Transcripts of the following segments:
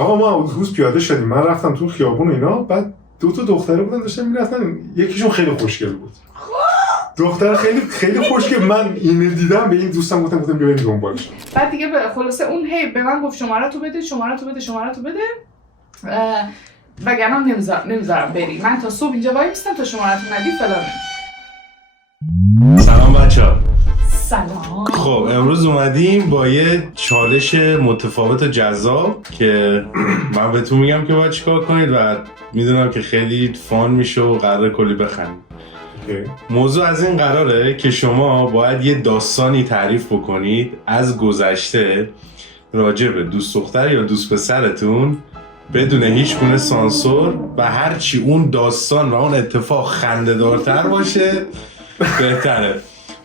آقا ما اتوبوس پیاده شدیم، من رفتم تو خیابون و اینا، بعد دو تا دختره بودن داشتن میرفتن، یکیشون خیلی خوشگل بود. دختر خیلی خوشگل، من اینو دیدم به این دوستم گفتم بریم دنبالش. بعد دیگه خلاصه اون هی به من گفت شماره تو بده وگرنه نمیذارم بری، من تا صبح اینجا وای میستم تا شماره تو ندی فلان. سلام بچه‌ها. سلام. خب امروز اومدیم با یه چالش متفاوت و جذاب که من بهتون میگم که باید چیکار کنید و میدونم که خیلی فان میشه و قراره کلی بخندید. موضوع از این قراره که شما باید یه داستانی تعریف بکنید از گذشته راجع به دوست دختر یا دوست پسرتون بدون هیچ گونه سانسور و هرچی اون داستان و اون اتفاق خنده‌دارتر باشه بهتره.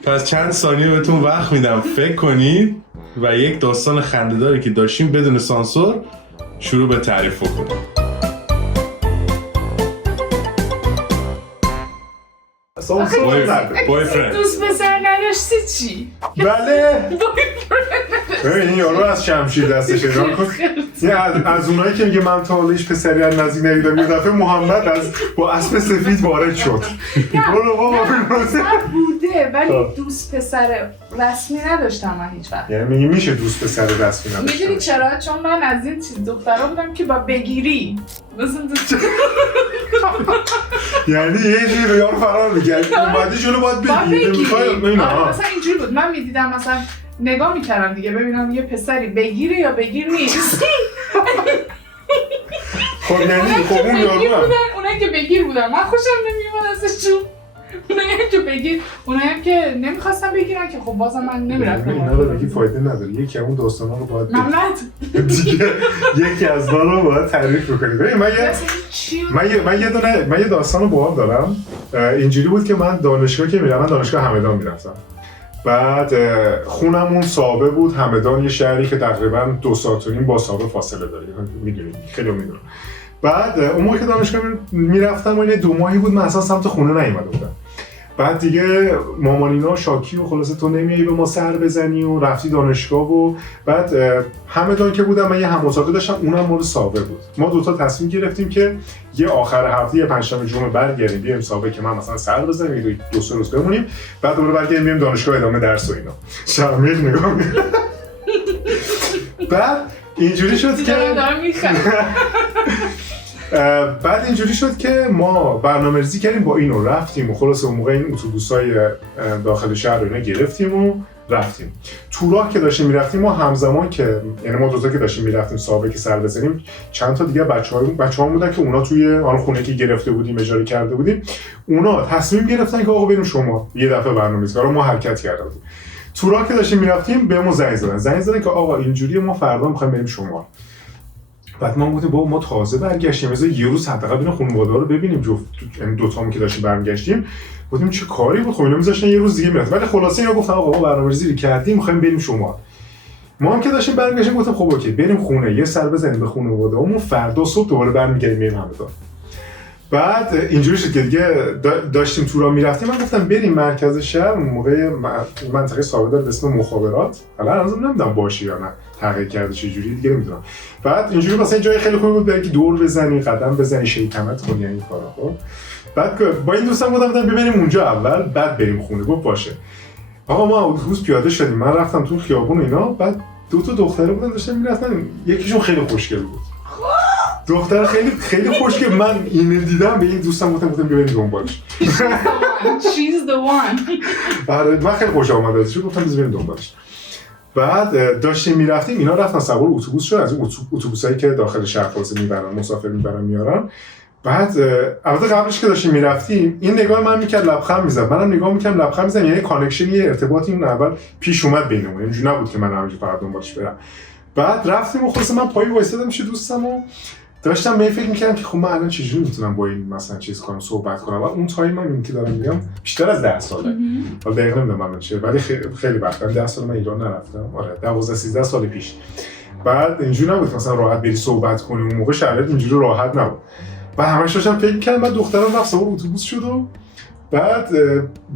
پس چند ثانیه بهتون وقت میدم فکر کنید و یک داستان خنده‌داری که داشتیم بدون سانسور شروع به تعریف کنید. بویفرند. دوست پسر نداشتی چی؟ بله. ببین این یارو از شمشیر دستش نگاه کن. از اونایی که میگه من تا حالا هیچ پسری از نزدیک ندیدم، یه دفعه محمد با اسب سفید وارد شد. برو بابا بوده ولی دوست پسر رسمی نداشتم من هیچ وقت. یعنی میشه دوست پسر رسمی نداشتم. میدونی چرا؟ چون من از این چیز دخترها بودم که با بگیری مثلا یعنی یه جوری یارو فرار می‌کرد اومدی جلو باید بگیری مثلا اینجوری بود. من میدیدم مثلا نگاه میکردم دیگه ببینم یه پسری بگیره یا بگیر نیست. خب یعنی خب اون یارو اونایی که بگیر بودن من خوشم نمیومد ازشون. اونایی که بگیر اونایی که نمیخواستم بگیرن که خب بازم من نمیرفتم. اینا رو بگی فایده نداره. یکی اون داستانا رو باید دیگه یکی از اونا رو باید تعریف بکنید. ببین من یه داستان باحال دارم. اینجوری بود که من دانشگاه که میرفتم، دانشگاه همدان میرفتم. بعد خونمون ساوه بود. همدان یه شهری که تقریبا 2 ساعت و نیم با ساوه فاصله داره. میدونید خیلی میدونم. بعد اون موقع که دانشگاه میرفتم و 2 ماهی بود من اصلا سمت خونه نیومده بودم. بعد دیگه مامانینا شاکی و خلاصه تو نمیایی به ما سر بزنی و رفتی دانشگاه و بعد همدان که بودم من یه هم‌مسافر داشتم اونم مورد ساوه بود. ما دوتا تصمیم گرفتیم که یه آخر هفته یه پنجشنبه جمعه برگردیم بیایم ساوه که من مثلا سر بزنیم 2-3 روز بمونیم بعد دوباره برگردیم بریم دانشگاه ادامه درس و اینا. شرمیق نگاه می‌کنم. بعد اینجوری شد که اینجوری شد که ما برنامه‌ریزی کردیم با اینو رفتیم و خلاص اون موقع این اتوبوسای داخل شهر رو اینا گرفتیم و رفتیم. تو راه که داشتیم میرفتیم ما همزمان که یعنی ما دوتا که داشتیم میرفتیم ساوه که سر بزنیم چند تا دیگه بچه‌ها بودن که اونا توی آن خونه که گرفته بودیم اجاره کرده بودیم اونا تصمیم گرفتن که آقا بریم شما یه دفعه برنامه‌ریزی رو ما حرکت کرده بودیم. تو راه که داشتیم میرفتیم بهمون زنگ زدن که آقا اینجوریه ما فردا می‌خوایم بریم شما. بعد ما گفتیم بابا ما تازه برگشتیم مثلا یه روز حداقل بریم خانواده‌ها رو ببینیم جفت یعنی دو تامون که داشتیم برمیگشتیم گفتیم چه کاری بود خب اینا می‌ذاشتن یه روز دیگه میرفت ولی خلاصه اینا گفتن آقا ما برنامه‌ریزی کردیم می‌خوایم بریم شما. ما هم که داشتیم برمیگشتیم گفتم خب اوکی بریم خونه یه سر بزنیم به خانواده‌مون فردا صبح دوباره برمیگردیم میریم همدان. بعد اینجوری شد که دیگه داشتیم تو راه میرفتیم من گفتم بریم مرکز شهر اون موقع منطقه ساوه داره به اسم مخابرات حالا هنوز نمیدونم باشه یا نه تغییر کرده چه جوری دیگه نمیدونم. بعد اینجوری مثلا جای خیلی خوبی بود برای که دور بزنی قدم بزنی شیطنت کنی یعنی این کارا. خب بعد با این دوستم گفتم ببینیم اونجا اول بعد بریم خونه. گفت باشه. آقا ما اتوبوس پیاده شدیم من رفتم تو خیابون اینا بعد 2 تا دختره بودن داشتن میرفتن یکیشون خیلی خوشگل بود. دختر خیلی خوشگل من اینو دیدم به این دوستم گفتم بریم دنبالش. She's the one. آره من خیلی خوشم اومد ازش گفتم بریم دنبالش. بعد داشتیم میرفتیم اینا رفتن سوار اتوبوس شد از این اتوبوسایی که داخل شهر خلاصه میبرن مسافر میارن. بعد البته قبلش که داشتیم میرفتیم این نگاه من میکرد لبخند میزد منم نگاه میکردم لبخند میزدم یعنی کانکشن یه ارتباطی اون اول پیش اومد بینمون اینجوری نبود که من همینجوری فقط دنبالش برم. بعد رفتیم و خلاص من پای وایسادم میشه دوستمو داشتم می فکر می‌کردم که خب من الان چجوری میتونم با این مثلا چیز کنم صحبت کنم و اون تایم من این که دارم میگم بیشتر از 10 ساله. حالا دقیقاً نمیدونم چیه ولی خیلی وقتا 10 سال من ایران نرفتم. آره 12-13 سال پیش. بعد اینجوری نبود مثلا راحت بری صحبت کنی اون موقع شرایط اینجوری راحت نبود. بعد همش داشتم فکر می‌کردم بعد دخترم رفت سوار اتوبوس شد و بعد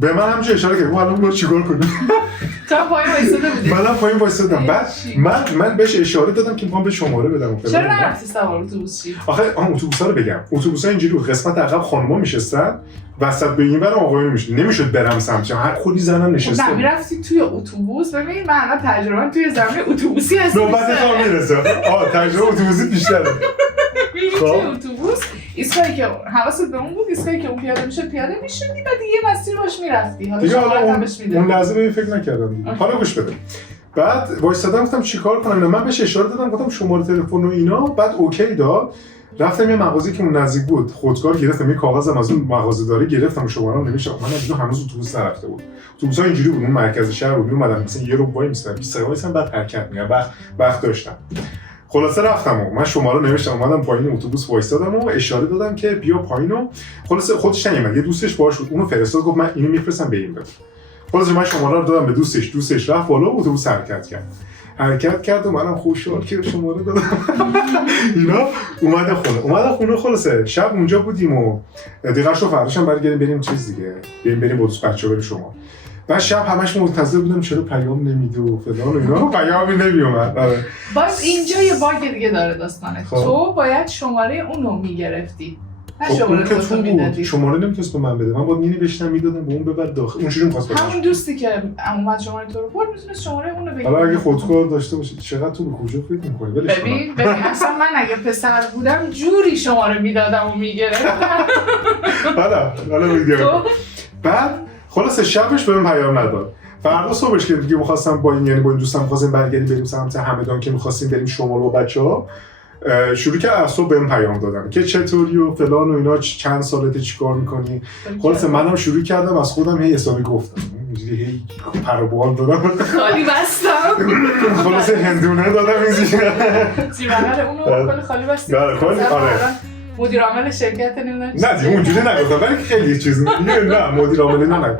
به من همینجوری اشاره کرد الان برو چیکار کنی. تا پایین وایساده بودی. منم پایین وایسادم. بعد من بهش اشاره دادم که میخوام به شماره بدم. چرا نرفتی سوار اتوبوس شی؟ آخه اتوبوسا رو بگم. اتوبوسا اینجوری بود قسمت عقب خانوما میشستن وسط به این ور آقایون میشد. نمیشد برم سمت هر خودی زنم نشسته. نه میرفتی توی اتوبوس. ببین من الان تجربه توی زمین اتوبوسی هستم. نوبت تا میرسه. تجربه اتوبوسی بیشتره. میری توی اتوبوس ایستگاهی که حواست به اون بود ایستگاهی که اون پیاده میشه پیاده میشدی بعد یه مسیر باش میرفتی. حالا شماره هم بهش میده. اون لحظه به فکر نکردم دیگه. حالا گوش بده. بعد وایسادم گفتم چیکار کنم. من بهش اشاره دادم گفتم شماره تلفن و اینا بعد اوکی داد. رفتم یه مغازه‌ای که اون نزدیک بود خودکار گرفتم یه کاغذم از اون مغازه‌داری گرفتم شماره‌ام نوشتم. من دیگه هنوز اتوبوس نرفته بود. اتوبوس‌ها اینجوری بود اون مرکز شهر بود اومدن مثلا یه رو وای می‌ایستادن 20 دقیقه وایسادن بعد حرکت می‌کردن. وقت داشتم. خلاصه رفتم و من شماره نوشتم اومدم پایین اتوبوس وایسادم و اشاره دادم که بیا پایینو. خلاصه خودش نیومد یه دوستش باهاش بود اونو فرستاد گفت من اینو میفرستم به این بده. خلاص من شماره رو دادم به دوستش رفت بالا اتوبوس حرکت کرد و منم خوشحال که شماره دادم. اینا اومدن خونه خلاصه شب اونجا بودیم و دیگه فرداش هم بریم چیز دیگه بریم با دوست بچه‌ها بریم شما. بعد شب همش منتظر بودم چرا پیام نمیده و فلان و اینا پیامی نمیومد. باز اینجا یه باگ دیگه داره داستانه. تو باید شماره اونو میگرفتی. شماره تو میدادی. شماره نمیتونست به من بده. من باید مینوشتم میدادم به اون ببر داخل. اونجوری می‌خواست بده. همون دوستی که اومد شماره تو رو برد میتونست شماره اونو بگیره. حالا اگه خودکار داشته باشید چقدر تو به کجا فکر می‌کنی؟ ببین اصلا من اگه پسر بودم جوری شماره میدادم و میگرفتم. حالا میگم. بعد خلاص شبش بهم پیام نداد. فردا صبحش که دیگه می‌خواستم با این دوستم خواستیم بریم سمت همدان که می‌خواستیم بریم شمال با بچه‌ها. شروع کرد از صبح بهم پیام دادن که چطوری و فلان و اینا چند سالته چیکار میکنی. خلاص منم شروع کردم از خودم هی حسابی گفتم اینجوری هی پر و بال دادم خالی بستم. خلاص هندونه دادم اینجوری زیربغل اونو کلی خالی بستم. آره مدیر عامل شرکت نه دیگه اونجوری نگفتم ولی خیلی چیز نه مدیر عامل نه.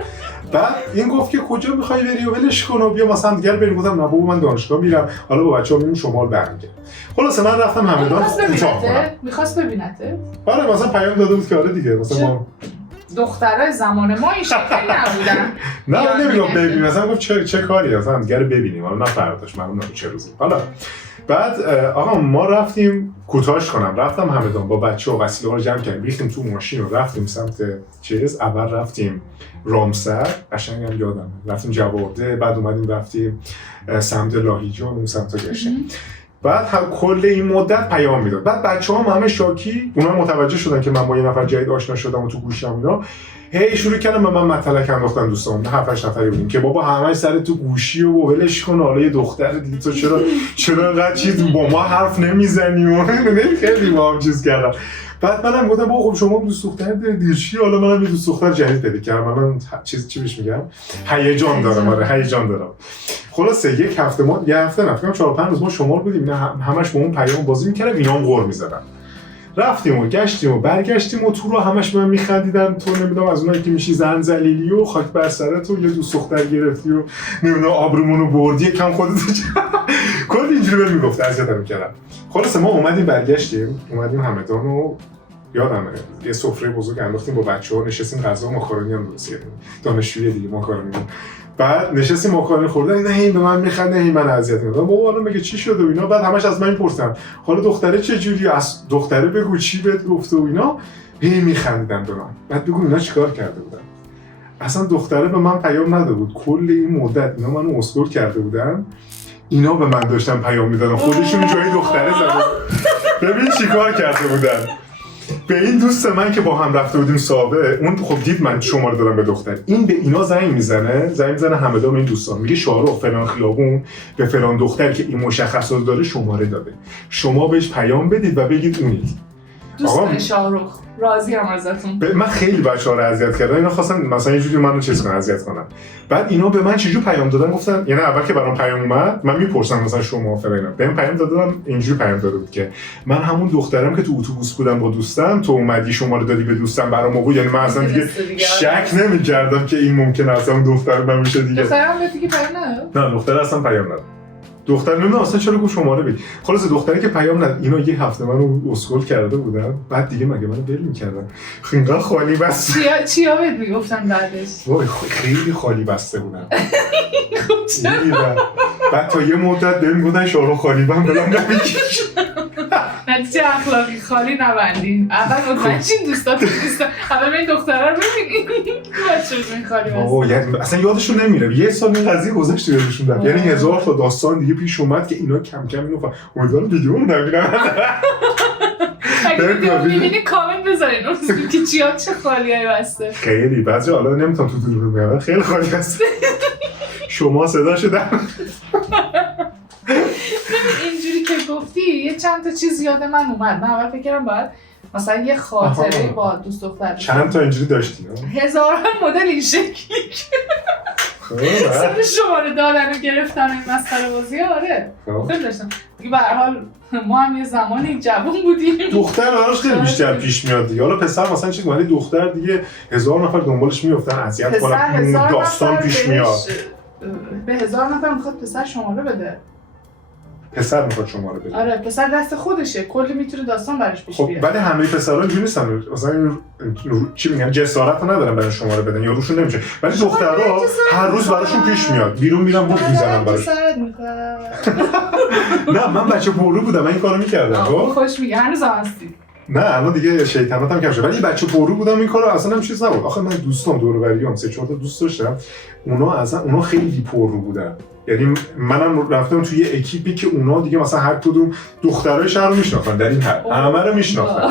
بعد این گفت که کجا میخوای بری و ولش کن و بیا مثلا دیگه بریم. گفتم نه بابا من دانشگاه میرم حالا با بچه‌ها میریم شمال برمیگردم. خلاص من رفتم همدان کوتاه کنم. می‌خواست ببینته. آره مثلا پیام داده بود که آره دیگه مثلا ما دخترای زمان ما این شکلی نبودن. نه نمیگم ببین مثلا گفت چه کاری مثلا دیگه ببینیم حالا نه فرداش معلوم چه روزی. حالا بعد آقا ما رفتیم کوتاهش کنم رفتم همدان با بچه‌ها وسیله‌ها رو جمع کردیم ریختیم تو ماشین و رفتیم سمت اول رفتیم رامسر قشنگم یادمه رفتیم جوارده بعد اومدیم رفتیم سمت لاهیجان اون سمتا گشتیم. بعد کل این مدت پیام میداد. بعد بچه‌ها همه شاکی اونا متوجه شدن که من با یه نفر جدید آشنا شدم و تو گوشیام اینا هی شروع کردم به من مطلق انداختن دوستام 7-8 نفری بودیم که بابا همه سر تو گوشی و ولش کن حالا یه دختر دیدی تو چرا انقدر چیز با ما حرف نمیزنی و خیلی با هم چیز کردم. بعد منم گفتم بابا خب شما دوست دختر دارید چی حالا منم یه دوست دختر جدید پیدا کردم. من چی بهش میگم هیجان دارم. آره هیجان دارم. خلاصه یک هفته ما یه هفته نه فکر کنم 4-5 روز ما شمال بودیم نه همش با اون پیام بازی می‌کردم اینا هم غر می‌زدن. رفتیم و گشتیم و برگشتیم و تو رو همش به من می‌خندیدن تو نمیدونم از اونایی که میشی زن ذلیلی و خاک بر سرت و یه دوست دختر گرفتی و نمیدونم آبرومونو بردی کم خودت کلی اینجوری بهم میگفت اذیتم می‌کردن. خلاصه ما اومدیم همدان و یادمه یه سفره بزرگ انداختیم با بچه‌ها نشستیم غذا ماکارونی هم درست کردیم. دانشجوی دیگه ماکارونی. بعد نشستیم ماکارونی خوردن نه این به من میخنده این من اذیت میکنه بابا حالا میگه چی شده و اینا. بعد همش از من میپرسن حالا دختره چه جوری از دختره بگو چی بهت گفته و اینا هی میخندیدن به من. بعد بگو اینا چیکار کرده بودن اصلا دختره به من پیام نداده بود کل این مدت اینا منو اسکول کرده بودن اینا به من داشتن پیام میدادن خودشون جای دختره زدن. ببین چیکار کرده بودن. به این دوست من که با هم رفته بودیم صاحبه اون خب دید من شماره دادم به دختر این به اینا زنگ میزنه همدان این دوستان میگه شاهرخ فلان خیابون به فلان دختر که این مشخصات داره شماره داده شما بهش پیام بدید و بگید اونید. دوستان شاهرخ راضی ام ازتون. من خیلی بچه‌ها رو اذیت کردم اینا خواستن مثلا یه جوری منو چیز کنن اذیت کنن. بعد اینا به من چجوری پیام دادن گفتن یعنی اول که برام پیام اومد من میپرسم مثلا شما فلان بهم پیام دادن اینجوری پیام داده بود که من همون دخترم که تو اتوبوس بودم با دوستم تو اومدی شماره دادی به دوستم برام آورد یعنی من اصلا دیگه شک نمی‌کردم که این ممکنه اصلا اون دختر من میشه دیگه. دخترم بهت دیگه پیام نداد؟ نه دختر اصلا پیام نداد. دختر نمیدونم اصلا چرا گفت شماره بگیر. خلاص دختری که پیام ند اینو یه هفته منو اسکول کرده بودن، بعد دیگه مگه منو ول می‌کردن. اینقدر خالی بس چیا بهت میگفتن بعدش؟ وای خیلی خالی بسته بودن. بعد تا یه مدت بهم گفتن شارو خالی بم بلام نمی‌کش. نتیجه اخلاقی خالی نبندین. اول مطمئنشین دوستاتون نیستن. اول این دختره رو ببینید. بچه‌ها این خالی بسته. یعنی اصلا یادشون نمیره. یه سال این قضیه گذشت یادشون رفت. یعنی هزار تا داستان دیگه پیش اومد که اینا کم کم اینو امیدوارم ویدیو رو نبینن. اگه ویدیو می‌بینی کامنت بذارین اون که چیا چه خالیایی بسته. خیلی بعضی حالا نمیتونم تو دروغ بگم خیلی خالی هست. شما صداشو در اینجوری که گفتی یه چند تا چیز یاد من اومد. من اول فکر کردم باید مثلا یه خاطره با دوست دختر چند تا اینجوری داشتی؟ هزاران مدل این شکلی سر شماره دادن و گرفتن این مسخره بازی. آره خیلی داشتم دیگه. به هر حال ما هم یه زمانی جوون بودیم. دختر براش خیلی بیشتر پیش میاد دیگه. حالا پسر مثلا چیز ولی دختر دیگه 1000 نفر دنبالش میافتن اذیت کنن. داستان پیش میاد. به 1000 نفر میخواد پسر شماره بده. پسر میخواد شماره بده. آره پسر دست خودشه، کلی میتونه داستان براش پیش بیاد. خب ولی همه پسرا اینجوری نیستن. مثلا چی میگن جسارت ندارن برای شماره بدن یا روشون نمیشه. ولی دخترها هر روز براشون پیش میاد. بیرون میرن بود میزنن براش. نه من بچه پررو بودم، من این کارو میکردم. خوش میگه هنوز هستی. نه الان دیگه شیطنتم کم شد، ولی بچه پررو بودم این کارو اصلا هم چیز نبود. آخه من دوستام دور و بریام 3-4 تا دوست داشتم، اونا خیلی پررو بودن. یعنی منم رفتم توی یه اکیپی که اونا دیگه مثلا هر کدوم دخترای شهر رو میشناختن، در این حد همه رو میشناختن.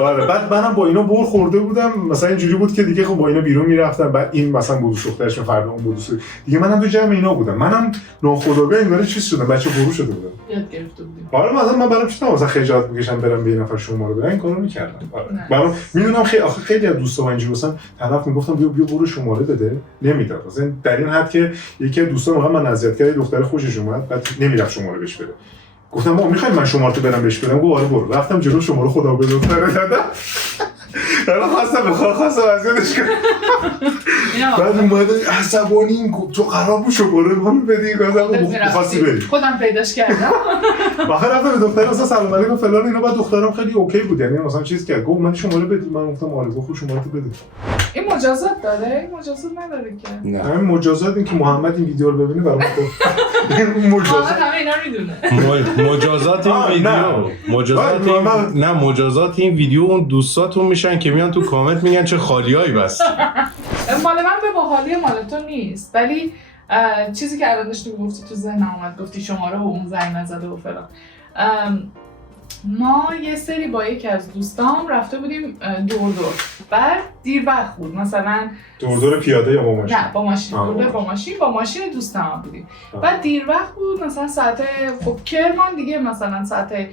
آره بعد منم با اینا بر خورده بودم، مثلا اینجوری بود که دیگه خب با اینا بیرون میرفتم، بعد این مثلا بودوش دخترش فردا اون بودوش دیگه منم تو جمع اینا بودم. منم ناخودآگاه انگار چیز شدم، بچه پررو شده بودم. یاد گرفته بودیم. آره من برام چیزا مثلا خجالت میکشم برم به یه نفر شماره بدم، این کارو میکردم. آره برام میدونم خیلی از دوستام اینجوری مثلا طرف میگفتم بیا برو شماره بده، نمیداد. مثلا در این حد که یکی از دوستان واقعا من اذیت کرد، دختر خوشش اومد بعد نمیرفت شماره بهش بده. گفتم ما میخوایم من شماره تو برم بهش بدم، گفت آره برو. رفتم جلو شماره خدا به دختر دادم. الان خواستم اذیتش کنم. بعد اومده عصبانی تو قرار بود شماره منو بدی، گفتم خواستی بری. خودم پیداش کردم. آخر رفتم به دختر مثلا سلام علیکم فلان اینا، بعد دخترم خیلی اوکی بود، یعنی مثلا چیز کرد گفت من شماره بدی، من گفتم آره گفت شماره تو بده. این مجازات داره؟ این مجازات نداره که. نه همین مجازات این که محمد این ویدیو رو ببینه برام مجازات همه اینا میدونه. مجازات این ویدیو مجازات این ویدیو اون دوستاتون میشن که میان تو کامنت میگن چه خالیایی بس. مال من به باحالی مال تو نیست، ولی چیزی که الان داشتی گفتی تو ذهنم اومد، گفتی شماره و اون زنگ نزده و فلان. ما یه سری با یکی از دوستام رفته بودیم دور بعد دیر وقت بود، مثلا دور پیاده یا با ماشین؟ نه با ماشین. با ماشین دوستام بودیم. بعد دیر وقت بود، مثلا ساعت خب کرمان دیگه مثلا ساعت 11:30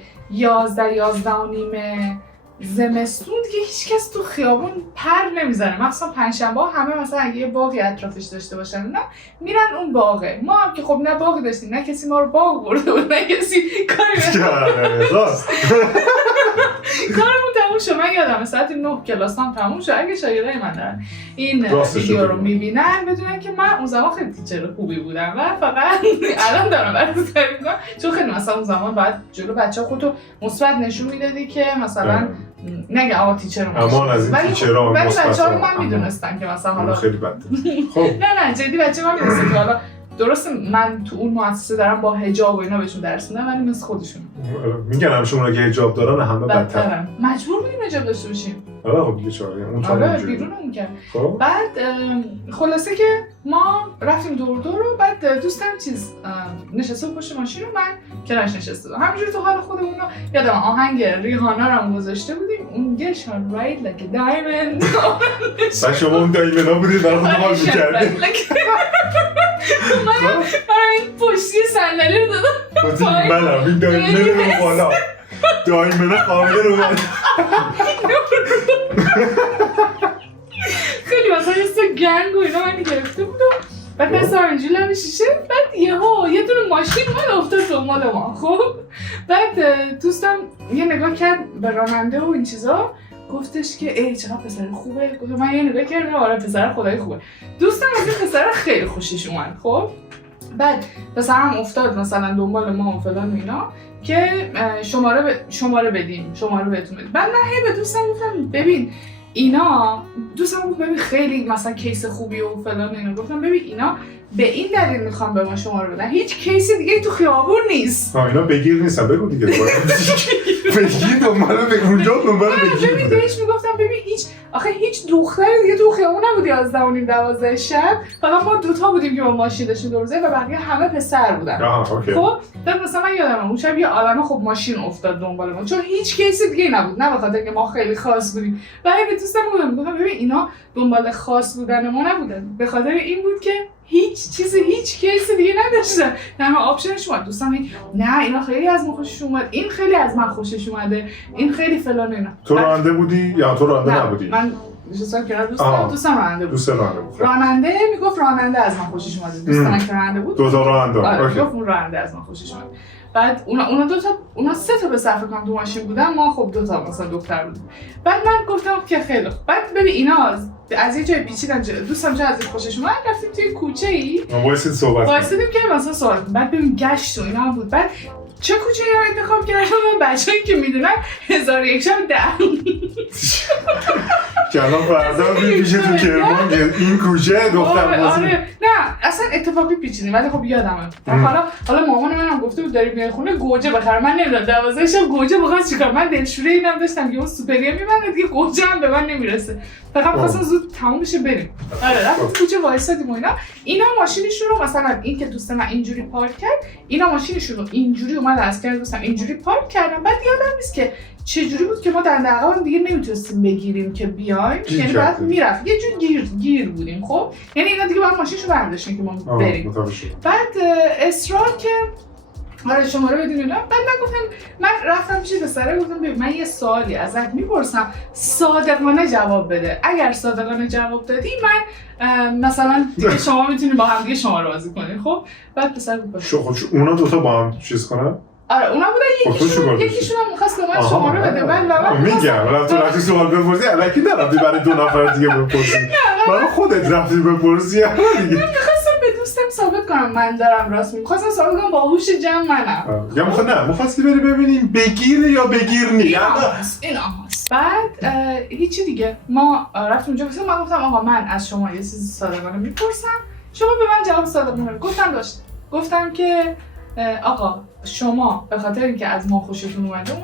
زمستون دیگه هیچ کس تو خیابون پر نمیزنه، مخصوصا پنجشنبه همه مثلا اگه یه باغی اطرافش داشته باشن نه میرن اون باغه. ما هم که خب نه باغی داشتیم، نه کسی ما رو باغ برده بود، نه کسی کاری کارمون تموم شد. من یادم ساعت 9 کلاسام تموم شد. اگه شاگردای من دارن این ویدیو رو میبینن بدونن که من اون زمان خیلی تیچر خوبی بودم و فقط الان دارم براتون تعریف میکنم، چون خیلی مثلا اون زمان باید جلو بچه‌ها خودتو مثبت نشون میدادی که مثلا نگه آقا تیچر رو امان از این تیچرها ولی بچه‌ها رو من میدونستم که مثلا حالا خیلی بده. خب نه جدی بچه من میدونستم که حالا درسته من تو اون مؤسسه دارم با حجاب و اینا بهشون درس میدم، ولی مثل خودشون میگن همشون که حجاب دارن همه بدتر. مجبور بودیم حجاب داشته باشیم. آره خب دیگه چاره اون تا آره بیرونمون کرد. بعد خلاصه که ما رفتیم دور و بعد دوستم چیز نشسته پشت ماشین و من کنارش نشسته بودم. همینجوری تو حال خودمون رو یادم آهنگ ریحانا رو هم گذاشته بودیم، اون گشان رایت لایک دایموند. بعد شما اون دایمونا بودید برای خودتون حال می‌کردید. من این پشتی صندلی رو دادم. منم این دایمونا رو بالا. دایمونا قابل رو من. خیلی مثلا یه گنگ و اینا من گرفته بودم. بعد مثلا اینجوری لب شیشه، بعد یه دونه ماشین من افتاد دنبال ما. خب بعد دوستم یه نگاه کرد به راننده و این چیزا، گفتش که ای چقدر پسر خوبه. گفتم من یه نگاه کردم آره پسر خدای خوبه. دوستم از این پسر خیلی خوشش اومد. خب بعد پسرم افتاد مثلا دنبال ما و فلان و اینا که شماره بدیم، شماره بهتون بدیم. بعد من هی به دوستم گفتم ببین اینا، دوستم گفت ببین خیلی مثلا کیس خوبی و فلان اینا، گفتم ببین اینا به این دلیل میخوام به ما شماره بدن، هیچ کیسی دیگه تو خیابون نیست. اینا بگیر نیستن، بگو دیگه بگیر دنبال اونجا دنبال بگیر. ببین بهش میگفتم ببین هیچ دختری دیگه تو خیابون نبود 11 شب، فقط ما دوتا بودیم که با ماشین داشتیم دور زدیم و بقیه همه پسر بودن. خب بعد مثلا من یادمه اون شب یه عالمه خب ماشین افتاد دنبال ما چون هیچ کیسی دیگه نبود، نه بخاطر اینکه ما خیلی خاص بودیم. بعد به دوستم گفتم ببین اینا دنبال خاص بودن ما نبودن، به خاطر این بود که هیچ کیسی دیگه نداشتن، تنها آپشنش اومد. دوستم نه اینا خیلی از ما خوشش اومد، این خیلی از من خوشش اومده، این خیلی فلان اینا. تو راننده بودی یا تو راننده نبودی؟ من نشستم کنار دوستم راننده بود. راننده میگفت راننده از من خوشش اومده، دوستم که راننده بود دو تا راننده میگفت اون راننده از من خوشش اومد. بعد اونا سه تا به صرف کنم تو ماشین بودن، ما خب دو تا مثلا دختر بودیم. بعد من گفتم که خیلی خوب. بعد ببین اینا از یه جای پیچیدن، دوستم چه ازش خوشش اومد، رفتیم توی کوچه‌ای وایسیدیم که مثلا صحبت. بعد ببین گشت و اینا بود. بعد چه کوچه‌ای رو انتخاب کردم؟ بچه‌ای که میدونن 1001 شب 10 که الان فردا میشه تو کرمان این کوچه دختر بازی. نه اصلا اتفاقی پیچیدیم ولی خب یادمه. حالا مامان منم گفته بود داری میای خونه گوجه بخر، من نمیدونم 12 شب گوجه بخواست چیکار. من دلشوره اینم داشتم که اون سوپریه میبنده دیگه گوجه هم به من نمیرسه، فقط خواستم زود تموم بشه بریم. رفتیم کوچه وایسادیم و اینا ماشینشون رو مثلا این که دوست من اینجوری پارک کرد، اینا ماشینشون رو اینجوری اومد از کنار دوستم اینجوری پارک کردن. بعد یادم نیست که چجوری بود که ما در دقیقا دیگه نمیتونستیم بگیریم که بیایم، یعنی بعد میرفت یه جور گیر بودیم. خب یعنی اینا دیگه باید ماشینشو برداشتیم که ما بریم. بعد اصرار که آره شماره بدیم اینا. بعد من گفتم من رفتم پیش پسره گفتم ببین من یه سوالی ازت میپرسم صادقانه جواب بده، اگر صادقانه جواب دادی من مثلا دیگه شما میتونید با هم دیگه شماره بازی کنید. خب بعد پسر گفت اونا دوتا با هم چیز کنن؟ آره اونا بودن، یکیشون هم می‌خواست به من شماره بده. من میگم تو رفتی سوال بپرسی الکی نرفتی برای دو نفر دیگه بپرسی، برای خودت رفتی بپرسی دیگه. می‌خواستم به دوستم ثابت کنم من دارم راست میگم، می‌خواستم ثابت کنم با هوش جمع منم. یا می‌خواستی بری ببینیم بگیر یا بگیرنی. اینا هست. بعد هیچی دیگه ما رفتیم اونجا. مثلا من گفتم آقا من از شما یه چیزی صادقانه میپرسم، شما به من جواب صادقانه گفتم که آقا شما به خاطر اینکه از ما خوشتون اومدید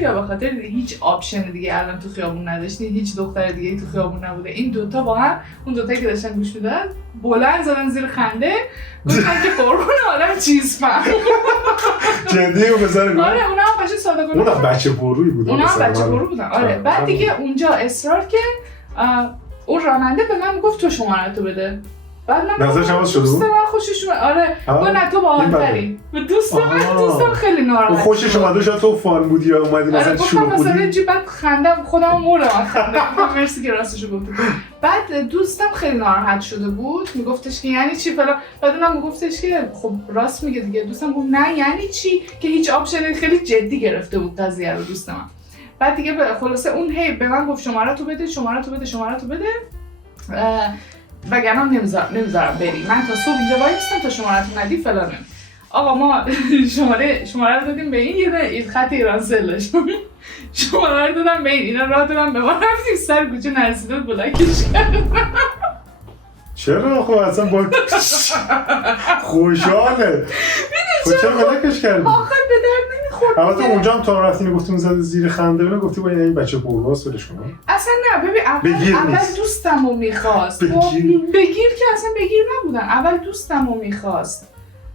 یا به خاطر هیچ آپشن دیگه الان تو خیابون نداشتین، هیچ دختر دیگه تو خیابون نبوده، این دوتا با هم اون دوتا که داشتن گوش میدادن بلند زدن زیر خنده گفتن که قربون آدم چیز فهم. جدی و بزنیم. آره اونا هم قشنگ صادقانه اونا بچه پرویی بودن. آره بعد دیگه اونجا اصرار که اون راننده به من گفت تو شماره‌تو بده. بعد من نظرش عوض شده بود؟ من خوشش اومد. آره نه تو باحال‌تری. و دوستم خیلی ناراحت. خوشش اومد شاید تو فان بودی یا اومدی مثلا شروع بودی. مثلا چی بعد خندم خودم مردم خندم. مرسی که راستشو گفتی. بعد دوستم خیلی ناراحت شده بود، میگفتش که یعنی چی فلان. بعد اونم میگفتش که خب راست میگه دیگه. دوستم گفت نه یعنی چی، که هیچ آپشنی خیلی جدی گرفته بود قضیه رو دوست من. بعد دیگه خلاصه اون هی به من گفت شماره تو بده وگرنه نمیذارم بری، من تا صبح اینجا وایسم تا شماره‌تو ندی فلان. آقا ما شماره رو دادیم به این، یه خط ایرانسل داشت، شماره رو دادم به اینا راه دادم به ما، رفتیم سر کوچه نرسیده بود بلاکش کردم. چرا؟ خب اصلا با خوشحاله چرا بلاکش کردی؟ آخه به درد نمیخورد. البته اونجا هم تا رفتیم گفتیم زده زیر خنده و گفتی باید این بچه پرواز ولش کنم. اصلا نه ببین اول دوستمو میخواست بگیر که اصلا بگیر نبودن. اول دوستمو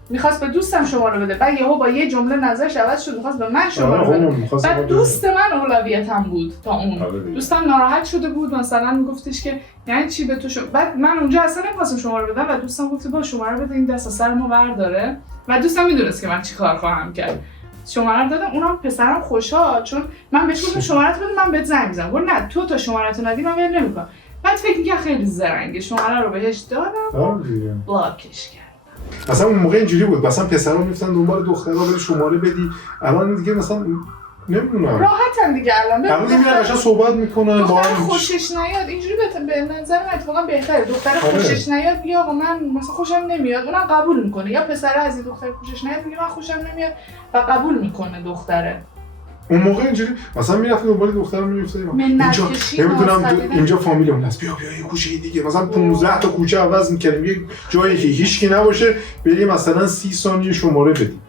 میخواست به دوستم شماره بده، بعد یهو با یه جمله نظرش عوض شد میخواست به من شماره بده. بعد دوست من اولویتم بود تا اون. دوستم ناراحت شده بود مثلا میگفتش که یعنی چی به تو بعد من اونجا اصلا نمیخواستم شماره بدم و دوستم گفت با شماره بده این دست از سر ما برداره و دوستم میدونست که من چیکار خواهم کرد. شماره رو دادم، اونم پسرم خوشحال چون من بهش گفتم شماره تو بده من بهت زنگ میزنم. گفت نه تو تا شماره تو ندی من ول نمیکنم. بعد فکر می‌کردم خیلی زرنگه، شماره رو بهش دادم بلاکش کردم. اصلا اون موقع اینجوری بود مثلا پسرا میفتن دنبال دخترها بری شماره بدی. الان دیگه مثلا نمیدونم راحتن دیگه الان الان دیگه قشنگ صحبت میکنن با دختر هم خوشش نیاد اینجوری به نظر من اتفاقا بهتره. دختر خوشش نیاد بیا آقا من مثلا خوشم نمیاد اونم قبول میکنه، یا پسر از این دختر خوشش نیاد میگه من خوشم نمیاد و قبول میکنه دختره. اون موقع اینجوری مثلا میرفتیم دنبال دخترم میگفتیم منت اینجا کشی نمیدونم اینجا فامیلمون هست بیا یه کوچه دیگه مثلا 15 تا کوچه عوض می‌کردیم یه جایی که هیچکی نباشه بریم مثلا 30 ثانیه شماره بدیم.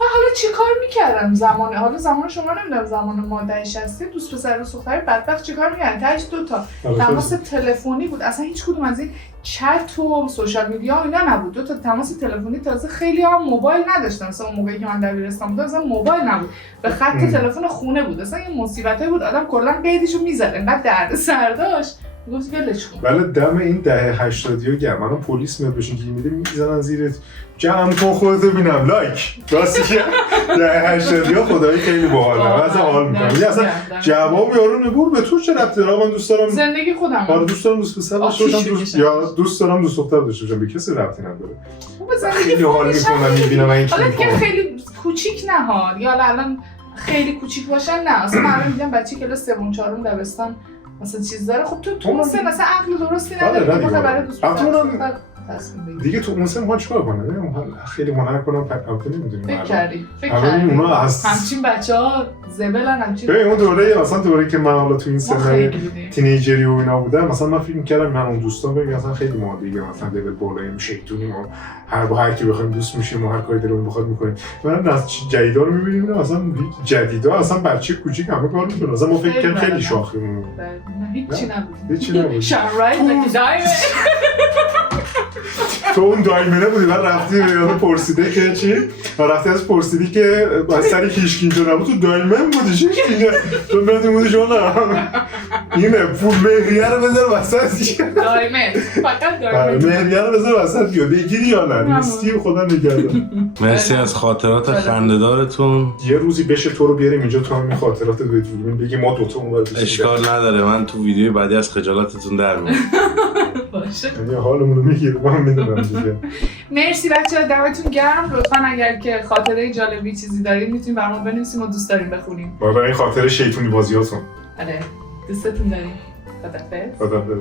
حالا چی کار میکردم زمان شما نمیدونم زمان ما 60 دوست پسر دوست دختر بدبخت چی کار میکردن؟ تاش 2 تا تماس تلفنی بود، اصلا هیچ کدوم از این چت و سوشال میدیا اینا نبود. 2 تا تماس تلفنی، تازه خیلی هم موبایل نداشتن. مثلا اون موقعی که من دبیرستان بودم مثلا موبایل نبود، به خط تلفن خونه بود. اصلا یه مصیبتایی بود، آدم کلا قیدشو میزد انقدر دردسر داشت گفت ولش کن. ولی دم این دهه 80 گرم الان پلیس میاد بهشون گیر میده میزنن زیرت جمع کن خودتو ببینم لایک. راستی که دهه 80 خدایی خیلی باحاله مثلا حال میکنم یه اصلا جواب یارو نبود به تو چه ربطی داره؟ من دوست دارم زندگی خودم آره دوست دارم دوست پسر داشته باشم یا دوست دارم دوست دختر داشته باشم، به کسی ربطی نداره. خیلی حال میکنم میبینم این حالا دیگه خیلی کوچیک نه ها، یا الان خیلی کوچیک باشن نه. اصلا من الان دیدم بچه کلاس 3 4 دبستان مثلا چیز داره. خب تو اون سن مثلا عقل درستی نداری که بخوای برای دوست دیگه تو اون سن ما چیکار کنه؟ خیلی هنر کنم البته نمیدونیم فکر کردی اونا از همچین بچه‌ها زبلن همچین. اون دوره مثلا دوره که من حالا تو این سن تینیجری و اینا بودم مثلا من فکر می‌کردم من اون دوستان بگم مثلا خیلی ما دیگه مثلا لول بالاییم شیطونیم و هر کی بخوایم دوست میشیم و هر کاری دلمون بخواد می‌کنیم. من از جدیدا رو می‌بینیم مثلا جدیدا اصلا بچه کوچیک همه کار می‌کنه. مثلا ما فکر کردیم خیلی شاخیم. هیچی نبود. شرایط لکی دایمه. تو اون دایمنه بودی من رفتی یادم پرسیده که چی؟ رفتی از پرسیدی که از سری هیچ اینجا نبود تو دایمن بودی چی اینجا؟ تو میادی بودی شما اینه پول مهریه رو بذار وسط دایمن فقط دایمن مهریه رو بذار وسط بیا بگیری یا نه نیستی خدا نگهدار. مرسی از خاطرات خنده‌دارتون. یه روزی بشه تو رو بیاریم اینجا تو هم خاطرات بدونیم بگی ما دوتا اونور اشکال نداره من تو ویدیو بعدی از خجالتتون در میام. باشه یعنی حالمون رو میگیره من میدونم دیگه. مرسی بچه‌ها دمتون گرم. لطفاً اگر که خاطره جالبی چیزی دارید میتونید برامون بنویسید، ما دوست داریم بخونیم. برای این خاطره شیطونی بازیاتون. آره دوستتون داریم. خدافظ.